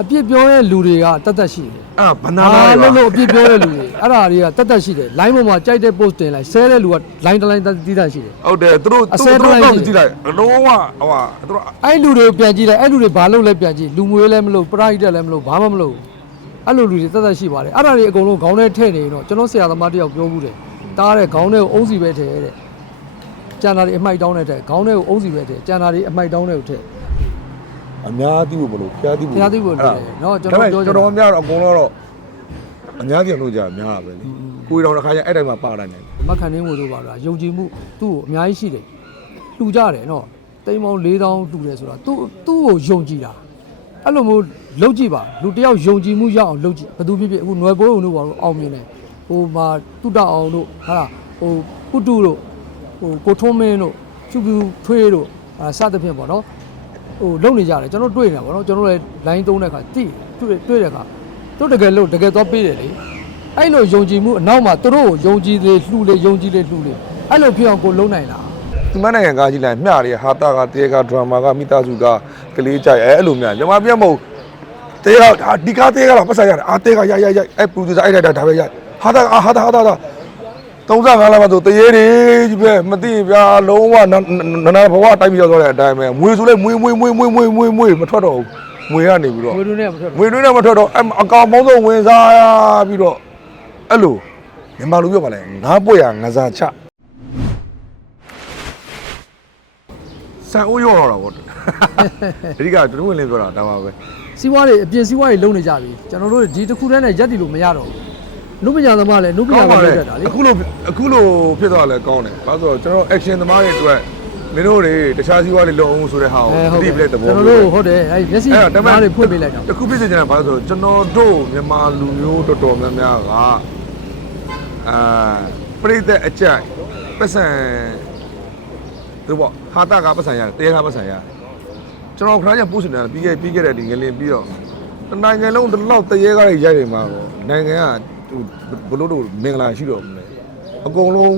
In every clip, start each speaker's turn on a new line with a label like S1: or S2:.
S1: အပြစ်ပြောတဲ့လူတွေကတတ်တတ်ရှိတယ်
S2: အဲ့ဒါဘနာ
S1: ဘာ
S2: လာ
S1: လို့
S2: တွေ
S1: လို့အပြစ်ပြောတဲ့လူတွေအဲ့ဒါတွေကတတ်တတ်ရှိတယ် line ပေါ်မှာကြိုက်တဲ့ post တင်လိုက် share တဲ့လူက line တစ် line တီးတတ်ရှိတယ်
S2: ဟုတ်တယ်သူတို့
S1: အ
S2: သူ
S1: စဲ
S2: တို့
S1: တစ်
S2: တော့
S1: လိုက်
S2: ကြည့်လိုက်အလုံးဝဟိုဟာသူတို့
S1: အဲ့လူတွေကိုပြန်ကြည့်လိုက်အဲ့လူတွေဘာလုပ်လဲပြန်ကြည့်လူငွေလည်းမလုပ်ပရိုက်တက်လည်းမလုပ်ဘာမှမလုပ်အဲ့လိုလူတွေတတ်တတ်ရှိပါတယ်အဲ့ဒါတွေအကုန်လုံးခေါင်းထဲထည့်နေရင်တော့ကျွန်တော်ဆရာသမားတယောက်ပြောဘူးတယ်တားတဲ့ခေါင်းထဲကိုအုံးစီပဲထည့်တဲ့ကျန်တာတွေအမိုက်တောင်းတဲ့ထည့်ခေါင်းထဲကိုအုံးစီပဲထည့်ကျန်တာတွေအမိုက်တောင်းတဲ့ကိုထည့်
S2: အများသိဖို့မလို့ဖျားသိဖို့
S1: ဖျားသိဖို့လိုတယ်နော်ကျွန်တော်ပြောချင်တာ
S2: ကျွန်တော်များတော့အကုန်လုံးတော့အများကြီးလို့ကြာများတာပဲလေကိုယ်တော်တစ်ခါကျအဲ့တိုင်းမှာပါတိုင်းတယ်
S1: မခံနေမှုတို့ပါလားယုံကြည်မှုသူ့ကိုအများကြီးရှိတယ်လှူကြတယ်နော်တိမ်ပေါင်း၄000လှူတယ်ဆိုတာသူ့သူ့ကိုယုံကြည်တာအဲ့လိုမျိုးလုပ်ကြည့်ပါလူတစ်ယောက်ယုံကြည်မှုရအောင်လုပ်ကြည့်ဘယ်သူဖြစ်ဖြစ်အခုຫນွယ်ပိုးုံတို့ပါလို့အောင်မြင်တယ်ဟိုမှာတုတအောင်တို့ဟာလားဟိုကုတုတို့ဟိုကိုထွန်းမင်းတို့ဖြူဖြူထွေးတို့အာစသဖြင့်ပေါ့နော် ဟိုလုံနေကြတယ်ကျွန်တော်တွေ့နေတာပေါ့နော်ကျွန်တော်လည်း line သုံးတဲ့အခါတိတွေ့တွေ့တဲ့အခါတို့တကယ်လို့တကယ်တော့ပေးတယ်လေအဲ့လိုယုံကြည်မှုအနောက်မှာသူတို့ကိုယုံကြည်လေလှူလေယုံကြည်လေလှူလေအဲ့လိုဖြစ်အောင်ကိုလုံးနိုင်လား
S2: ဒီမနိုင်ငံကားကြီးလိုက်မျှတယ်ဟာတာကတေကဒရမာကမိသားစုကကလေးကြိုက်အဲ့လိုများညီမပြတ်မဟုတ်တေကဒီကားတေကတော့ပတ်ဆိုင်ရတယ်အာတေကရိုက်ရိုက်ရိုက်အဲ့ပူဇာအဲ့ဒါဒါပဲရိုက်ဟာတာဟာတာဟာတာ 35လမ်းမှာဆိုတရေတွေကြီးပဲမသိဗျာလုံးဝနနာဘဝတိုက်ပြီးရောက်သွားတဲ့အတိုင်းပဲမွေဆိုလဲမွေမွေမွေမွေမွေမွေမွေမထွက်တော့ဘူးမွေကနေပြီးတော့
S1: ငွေတို့နဲ့မထွက်
S2: ငွေတွင်းနဲ့မထွက်တော့အအကောင်ပေါင်းစုံဝင်စားရပြီးတော့အဲ့လိုမြန်မာလူပြောပါလဲငါးပွက်ရငါးစားချဆန်အိုးရောတော့တာဗောဒီကတူဝင်လေးပြောတာဒါပါပဲ
S1: စီးပွားတွေအပြင်စီးပွားတွေလုံးနေကြပြီကျွန်တော်တို့ဒီတစ်ခုတည်းနဲ့ရက်တည်လို့မရတော့ဘူး လူပညာသမားလည်းလူပညာ
S2: ကောင်း
S1: ပဲ
S2: ပါလေ
S1: လုပ်တတ်တာလေ
S2: အခုလိုအခုလိုဖြစ်သွားလဲကောင်းတယ်ဘာလို့ဆိုတော့ကျွန်တော် action သမားတွေအတွက်မင်းတို့တွေတခြားစီးပွားတွေလုံအောင်ဆိုတဲ့ဟာကို
S1: အဲဟုတ်
S2: သိ
S1: တယ်
S2: ပြတဲ့သဘော
S1: ကျွန်တော်တို့ဟုတ်တယ်အဲ့မျက်စိ
S2: အဲ့ဒါတမန်
S1: ဓာတ်တွေဖွင့်ပေးလိုက်တာ
S2: တခုဖြစ်စေချင်တာဘာလို့ဆိုတော့ကျွန်တော်တို့မြန်မာလူမျိုးတော်တော်များများကအာပြိသက်အကြိုက်ပတ်စံသူပေါ့ဟာတာကပတ်စံရတယ်တရားကပတ်စံရတယ်ကျွန်တော်ခဏကျပို့စင်တယ်ပြီးခဲ့ပြီးခဲ့တဲ့ဒီငလင်ပြီးတော့တနိုင်ငံလုံးတစ်လောက်တရေကားတွေရိုက်နေမှာပေါ့နိုင်ငံက ဟိုဘလို့တို့မင်္ဂလာရှိတော့မလဲအကုန်လုံး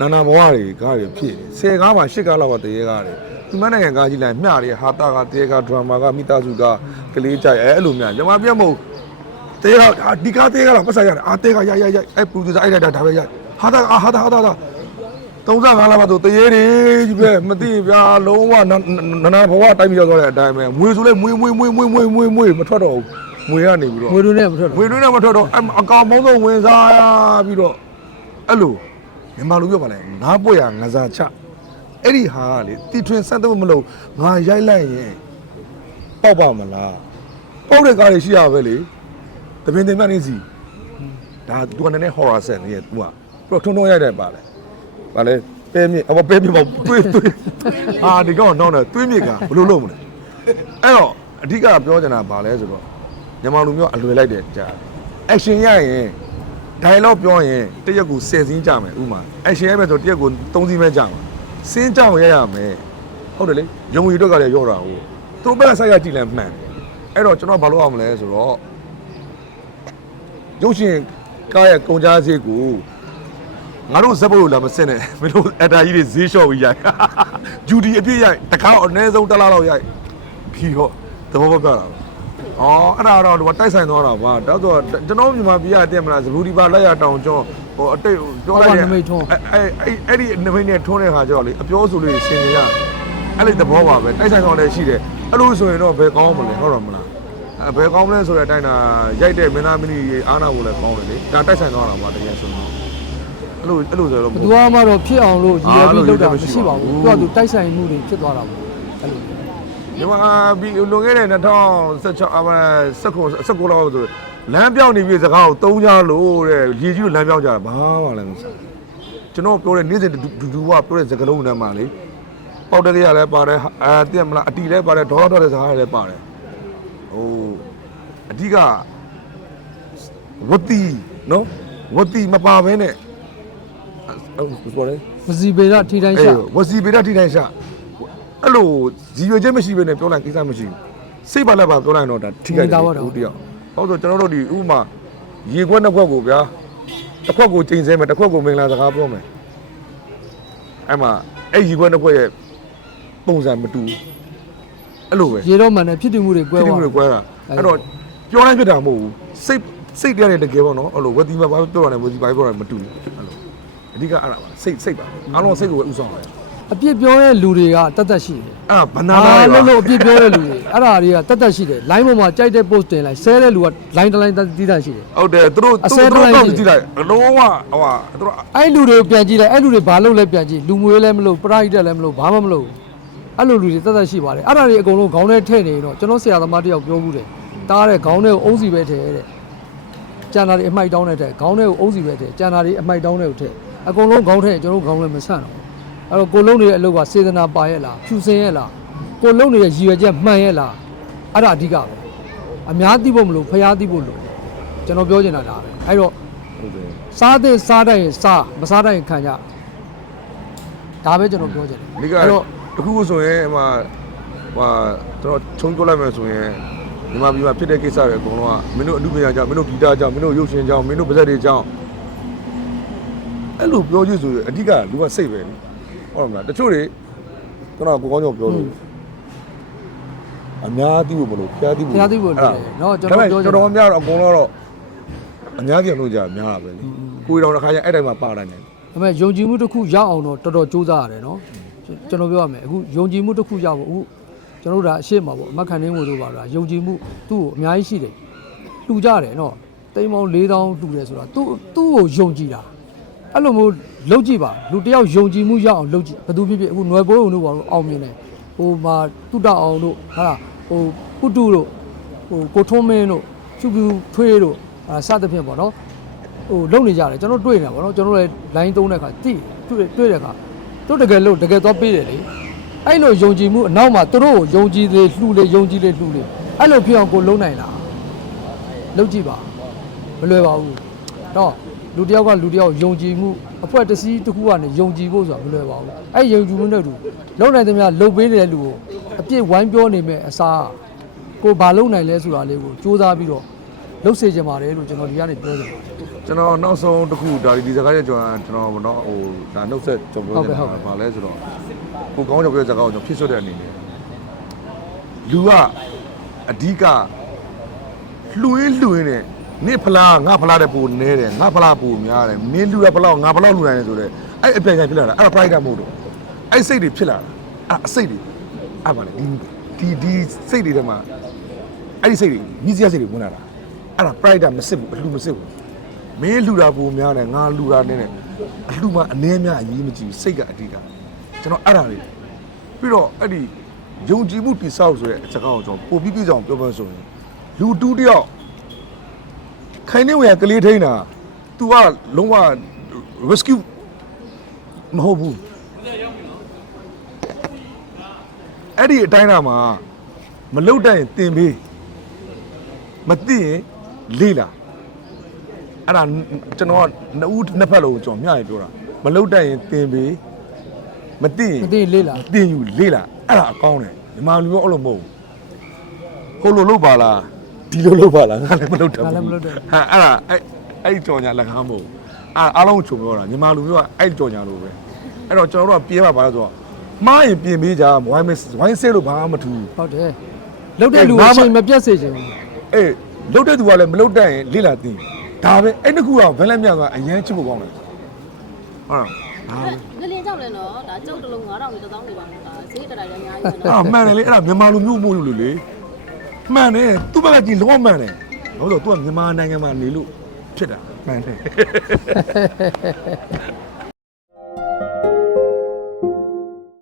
S2: နာနာဘဝတွေကားတွေဖြစ်နေ10ကားမှာ10ကားလောက်ကတရေကားတွေဒီမနိုင်ငံကားကြီးလိုက်မျှတယ်ဟာတာကတရေကားဒရမာကမိသားစုကကလေးကြိုက်အဲအဲ့လိုများကျွန်မပြတ်မဟုတ်တေကဒီကားတေကတော့ပတ်ဆိုင်ရတယ်အာတေကရိုက်ရိုက်ရိုက်အဲ့ပူဇာအဲ့ဒါဒါပဲရိုက်ဟာတာအာဟာတာဟာတာဟာ35လမ်းမှာဆိုတရေတွေကြီးပဲမသိဗျာလုံးဝနနာဘဝတိုက်ပြီးရောက်သွားတဲ့အတိုင်းပဲမွေဆိုလဲမွေမွေမွေမွေမွေမွေမွေမထွက်တော့ဘူး မွေကနေပြီးတော့
S1: ငွေတို့နဲ့မထွက်တော့
S2: မွေတွင်းနဲ့မထွက်တော့အအကောင်ပေါင်းစုံဝင်စားရပြီးတော့အဲ့လိုမြန်မာလူပြောပါလဲငါးပွက်ရငါးစားချအဲ့ဒီဟာကလေတီထွင်စက်တော့မလို့ငါရိုက်လိုက်ရင်ပေါက်ပါမလားပေါက်တဲ့ကားတွေရှိရပဲလေ တပင်တင်မြတ်နေစီဒါသူကနည်းနည်း horror set နေရဲ့ तू อ่ะပြတော့ထုံထုံရိုက်တယ်ပါလေပါလေပဲမြင့်အမပဲမြင့်မတွေးတွေးအာဒီကောင်တော့တော့တွေးမြင့်ကဘယ်လိုလုပ်မလဲအဲ့တော့အဓိကပြောချင်တာဗာလဲဆိုတော့ မြန်မာလူမျိုးအလွယ်လိုက်တယ်ကြာ action ရရင် dialogue ပြောရင်တရက်ကို10စင်းကြမယ်ဥမာ action ရမယ်ဆိုတရက်ကို3စင်းပဲကြမှာစင်းကြောင်ရရမယ်ဟုတ်တယ်လေရုံရီတော့ကလည်းရောတာဟုတ်သူတို့ဘက်ကဆိုင်ကကြည့်လဲမှန်တယ်အဲ့တော့ကျွန်တော်ဘာလုပ်အောင်မလဲဆိုတော့ရုပ်ရှင်ကားရဲ့ကုန်ကြစည်ကိုငါတို့ဇက်ဘုတ်လို့လာမစင်နဲ့မင်းတို့အတားကြီးတွေဈေးလျှော့ပြီးရိုက်ဂျူဒီအပြည့်ရိုက်တကားအနည်းဆုံးတစ်လားလောက်ရိုက်ပြီးတော့သဘောပေါက်ကြတာ အော်အဲ့ဒါတော့ဒီမှာတိုက်ဆိုင်သွားတာပါတောက်တော့ကျွန်တော်မြန်မာပြည်ကတည့်မလားဇဘူဒီပါလက်ရတောင်ကျောင်းဟိုအတိတ်ပြောလိုက်တဲ့အဲ့အဲ့အဲ့ဒီနမိတ်နဲ့ထွန်းတဲ့ခါကျတော့လေအပြောဆိုလို့ဆင်နေရအဲ့လေသဘောပါပဲတိုက်ဆိုင်ဆောင်လည်းရှိတယ်အဲ့လိုဆိုရင်တော့ဘယ်ကောင်းမလဲဟုတ်တော့မလားအဲဘယ်ကောင်းမလဲဆိုတဲ့အတိုင်းတာရိုက်တဲ့မင်းသားမင်းကြီးအားနာဖို့လည်းကောင်းတယ်လေဒါတိုက်ဆိုင်သွားတာပါတကယ်ဆိုရင်အဲ့လိုအဲ့လိုဆိုတော့
S1: ဘယ်သူမှတော့ဖြစ်အောင်လို့ရည်ရွယ်ပြီးလုပ်တာမရှိပါဘူး
S2: အာ
S1: သူ
S2: လို့
S1: ကသူတိုက်ဆိုင်မှုတွေဖြစ်သွားတာပေါ့အဲ့လို
S2: ဒီမှာဘီလွန်ခဲ့တဲ့2016အမ19 19လောက်ဆိုလမ်းပြောင်းနေပြီစကားကိုတုံးကြလို့တဲ့ရေကြီးကိုလမ်းပြောင်းကြတာဘာမှလည်းမဆိုင်ကျွန်တော်ပြောတဲ့နေ့စဉ်ဒူဒူကပြောတဲ့စကားလုံးနဲ့မှလေပေါက်တကရလည်းပါတယ်အာတည့်မလားအတီလည်းပါတယ်ဒေါ်တော်တဲ့စကားလည်းပါတယ်ဟိုအဓိကဝတီနော်ဝတီမပါဘဲနဲ့ဟုတ်ပြောတယ်
S1: မစီပေရထိတိုင်း
S2: အေး
S1: ရှာ
S2: ဝစီပေဒထိတိုင်းရှာ အဲ့လိုဇီရွေချက်မရှိဘဲနဲ့ပြောလိုက်ကိစ္စမရှိဘူးစိတ်ပါလက်ပါပြောလိုက်တော့ဒါထိခိုက်တယ်ဦးတယောက်ဟုတ်ဆိုကျွန်တော်တို့ဒီဥမာရေခွက်နှစ်ခွက်ကိုဗျာတစ်ခွက်ကိုချိန်ဆဲမယ်တစ်ခွက်ကိုမင်္ဂလာစကားပြောမယ်အဲ့မှာအဲ့ရေခွက်နှစ်ခွက်ရဲ့ပုံစံမတူအဲ့လိုပဲ
S1: ရေတော့မှန်တယ်ဖြစ်တည်မှုတွေကွဲ
S2: ဖြစ်
S1: သွား
S2: မှုတွေကွဲတာအဲ့တော့ပြောတိုင်းဖြစ်တာမဟုတ်ဘူးစိတ်စိတ်တရားတဲ့တကယ်ပေါ့နော်အဲ့လိုဝက်တီမှာဘာပြောရတယ်ဝက်တီဘာပြောရတယ်မတူဘူးအဲ့လိုအဓိကအဲ့ဒါပါစိတ်စိတ်ပါအားလုံးစိတ်ကိုပဲဥဆောင်ရတယ်
S1: အပြစ်ပြောတဲ့လူတွေကတတ်တတ်ရှိတယ်
S2: အဲ့ဒါဘနာ။လာ
S1: အား
S2: တွေ
S1: လုံး
S2: ပါ
S1: လုံးအပြစ်ပြောတဲ့လူတွေအဲ့ဒါတွေကတတ်တတ်ရှိတယ်။ line ပေါ်မှာကြိုက်တဲ့ post တင်လိုက်ဆဲတဲ့လူက line တစ် line တီးတတ်ရှိတယ်
S2: ဟုတ်တယ်သူတို့
S1: အ
S2: သူ
S1: စဲ
S2: တို့
S1: တစ်
S2: တော့
S1: လိုက်
S2: ကြည့်လိုက်အလုံးဝဟိုဟာသူတို့။
S1: အဲ့လူတွေကိုပြန်ကြည့်လိုက်အဲ့လူတွေဘာလုပ်လဲပြန်ကြည့်လူငွေလည်းမလုပ်ပရိုက်တက်လည်းမလုပ်ဘာမှမလုပ်ဘူး။အဲ့လိုလူတွေတတ်တတ်ရှိပါတယ်။အဲ့ဒါတွေအကုန်လုံးခေါင်းထဲထည့်နေရင်တော့ကျွန်တော်ဆရာသမားတယောက်ပြောဘူးတယ်။တားတဲ့ခေါင်းထဲကိုအုံးစီပဲထည့်တဲ့။ကျန်တာတွေအမိုက်တောင်းတဲ့ထည့်ခေါင်းထဲကိုအုံးစီပဲထည့်ကျန်တာတွေအမိုက်တောင်းတဲ့ကိုထည့်အကုန်လုံးခေါင်းထဲကျွန်တော်တို့ခေါင်းထဲမဆန့်တော့ဘူး။ အဲ့တော့ကိုလုံးနေတဲ့အလုပ်ကစေတနာပါရဲ့လားဖြူစင်ရဲ့လားကိုလုံးနေတဲ့ရည်ရွယ်ချက်မှန်ရဲ့လားအဲ့ဒါအဓိကပဲအများသိဖို့မလို့ဖျားသိဖို့လို့ကျွန်တော်ပြောချင်တာဒါပဲအဲ့တော့
S2: ဟုတ်တယ်
S1: စားတဲ့စားတဲ့စားမစားတဲ့ခံကြဒါပဲကျွန်တော်ပြောချင်တယ်
S2: ဒီက
S1: အဲ့တော့
S2: တခုခုဆိုရင်ဟိုမှာဟိုကျွန်တော်ချုံပြောလိုက်မယ်ဆိုရင်မြန်မာပြည်မှာဖြစ်တဲ့ကိစ္စတွေအကုန်လုံးကမင်းတို့အမှုပညာကြောင့်မင်းတို့ဂီတကြောင့်မင်းတို့ရုပ်ရှင်ကြောင့်မင်းတို့ပါဇက်တွေကြောင့်အဲ့လိုပြောကြည့်ဆိုရင်အဓိကလူကစိတ်ပဲလေ ဟုတ်မလားတချို့တွေကျွန်တော်ကိုကောင်းကြောင့်ပြောလို့အများသိဖို့မလို့ဖျားသိဖို့
S1: ဖျားသိဖို့လိုတယ်နော်ကျွန်တော်ပြောချင်
S2: ကျွန်
S1: တာ
S2: တော်များတော့အကုန်လုံးတော့အများကြီးလို့ကြာများတာပဲလေကိုယ်တော်တစ်ခါကျအဲ့တိုင်းမှာပါတိုင်းတယ်
S1: ဒါပေမဲ့ယုံကြည်မှုတစ်ခုရအောင်တော့တော်တော်ကြိုးစားရတယ်နော်ကျွန်တော်ပြောရမယ်အခုယုံကြည်မှုတစ်ခုရဖို့အခုကျွန်တော်တို့ဒါအရှိမပေါ့အမတ်ခံနေဝင်လို့ပါလားယုံကြည်မှုသူ့ကိုအများကြီးရှိတယ်လှူကြတယ်နော်တိမ်ပေါင်း၄000လှူတယ်ဆိုတာသူ့သူ့ကိုယုံကြည်တာ အဲ့လိုမျိုးလုပ်ကြည့်ပါလူတစ်ယောက်ယုံကြည်မှုရအောင်လုပ်ကြည့်ဘယ်သူဖြစ်ဖြစ်အခုຫນွယ်ဘိုးုံတို့ဘာလို့အောင်မြင်တယ်ဟိုမှာတုတအောင်တို့ဟာလားဟိုပုတုတို့ဟိုကိုထွန်းမင်းတို့ဖြူဖြူထွေးတို့အာစသဖြင့်ပေါ့နော်ဟိုလုံနေကြတယ်ကျွန်တော်တွေ့နေတာဗောနော်ကျွန်တော်လည်း line သုံးတဲ့ခါတိတွေ့တွေ့တဲ့ခါတို့တကယ်လို့တကယ်တော့ပေးတယ်လေအဲ့လိုယုံကြည်မှုအနောက်မှာသူတို့ကိုယုံကြည်လေလှူလေယုံကြည်လေလှူလေအဲ့လိုဖြစ်အောင်ကိုလုံနိုင်လားလုံကြည့်ပါမလွယ်ပါဘူးတော့ လူတစ်ယောက်ကလူတစ်ယောက်ယုံကြည်မှုအဖွဲတစ်စီးတစ်ခုကနေယုံကြည်ဖို့ဆိုတာမလွယ်ပါဘူးအဲ့ယုံကြည်မှုနဲ့တူလုံနိုင်တဲ့များလုံပေးနေတဲ့လူကိုအပြစ်ဝိုင်းပြောနေမဲ့အစားကိုဘာလုံနိုင်လဲဆိုတာလေးကိုစူးစမ်းပြီးတော့လှုပ်စေချင်ပါတယ်လို့ကျွန်တော်ဒီကနေပြောချင်ပါတယ်
S2: ကျွန်တော်နောက်ဆုံးတစ်ခုဒါဒီစကားရဲ့ကျွန်တော်ကျွန်တော်ဘောနော်ဟိုဒါနှုတ်ဆက်ကျွန်တော်ပြော
S1: ဟုတ်
S2: နေတာ
S1: ကဲ့ဟုတ်ကဲ့
S2: ပါလဲဆိုတော့ကိုကောင်းကျွန်တော်ပြောတဲ့စကားကိုကျွန်တော်ဖြစ်ဆွတ်တဲ့အနေနဲ့လူကအဓိကလှူရင်းလှူရင်းနဲ့ နေဖလားငါဖလားတဲ့ပိုနဲတယ်ငါဖလားပိုများတယ်မင်းလူရဖလားငါဖလားလှူနိုင်တယ်ဆိုတော့အဲ့အပြန်ပြန်ဖြစ်လာတာအဲ့ဒါ pride မဟုတ်တော့အဲ့စိတ်တွေဖြစ်လာတာအဲ့အစိတ်တွေအဲ့ပါလေဒီဒီဒီစိတ်တွေထဲမှာအဲ့ဒီစိတ်တွေမြည်စရာစိတ်တွေဝင်လာတာအဲ့ဒါ pride မစစ်ဘူးအလှူမစစ်ဘူးမင်းလှူတာပုံများတယ်ငါလှူတာနည်းတယ်အလှူမှအနည်းများအရေးမကြည့်ဘူးစိတ်ကအဓိကကျွန်တော်အဲ့ဒါလေးပြီးတော့အဲ့ဒီယုံကြည်မှုတိဆောက်ဆိုတဲ့အချက်ကောင်းကိုကျွန်တော်ပို့ပြီးပြည့်စုံပြောပြဆိုရင်လူတူးတယောက် ခိုင်နေဝင်ကလေးထိန်းတာ तू ကလုံးဝ rescue မဟုတ်ဘူးအဲ့ဒီအတိုင်းတာမှာမလုတ်တတ်ရင်တင်ပေးမသိရင်လေးလာအဲ့ဒါကျွန်တော်ကနှစ်ဦးနှစ်ဖက်လုံးကျွန်တော်မျှရပြောတာမလုတ်တတ်ရင်တင်ပေးမသိရင်
S1: မသိရင်လေးလာ
S2: တင်ယူလေးလာအဲ့ဒါအကောင်းတယ်ညီမလူရောအဲ့လိုမဟုတ်ဘူးဟိုလိုလုပ်ပါလား ဒီလိုလုပ်ပါလားငါလည်းမလုပ်တတ်
S1: ငါ
S2: ဘူး
S1: လည်းမလုပ်တတ်ဘူး
S2: ဟာအဲ့ဒါအဲ့အဲ့ဒီကြော်ညာလက်ကားမဟုတ်ဘူးအဲ့အားလုံးချုံပြောတာညီမလူမျိုးကအဲ့ဒီကြော်ညာလိုပဲအဲ့တော့ကျွန်တော်တို့ကပြေးပါပါလို့ဆိုတော့မားရင်ပြင်ပေးကြဝိုင်းမဝိုင်းဆဲလို့ဘာမှမထူးဘူး
S1: ဟုတ်တယ်လုတ်တဲ့လူ
S2: အေး
S1: အ
S2: ဘာမှ
S1: ချိန်မပြတ်စေချင်ဘူး
S2: အေးလုတ်တဲ့သူကလည်းမလုတ်တတ်ရင်လေးလာတင်ဒါပဲအဲ့နှစ်ခုတော့ဘယ်လက်မြတ်ကအရင်ချစ်ဖို့ကောင်းတယ်ဟုတ်လားဒါပဲ
S3: ငလင်းကြောက်လဲနော်ဒါကျုပ်တစ်လုံး9000နဲ့1000နေပါမယ်ဒါဈေးတက်တာလည်းအများကြီးပဲနော်
S2: အာမှန်တယ်လေအဲ့ဒါမြန်မာလူမျိုးမို့လို့လေ မှန်တယ်သူ့ဘက်ကကြည့်လုံးဝမှန်တယ်ဘာလို့လဲသူကမြန်မာနိုင်ငံမှာနေလို့ဖြစ်တာမှန်တယ်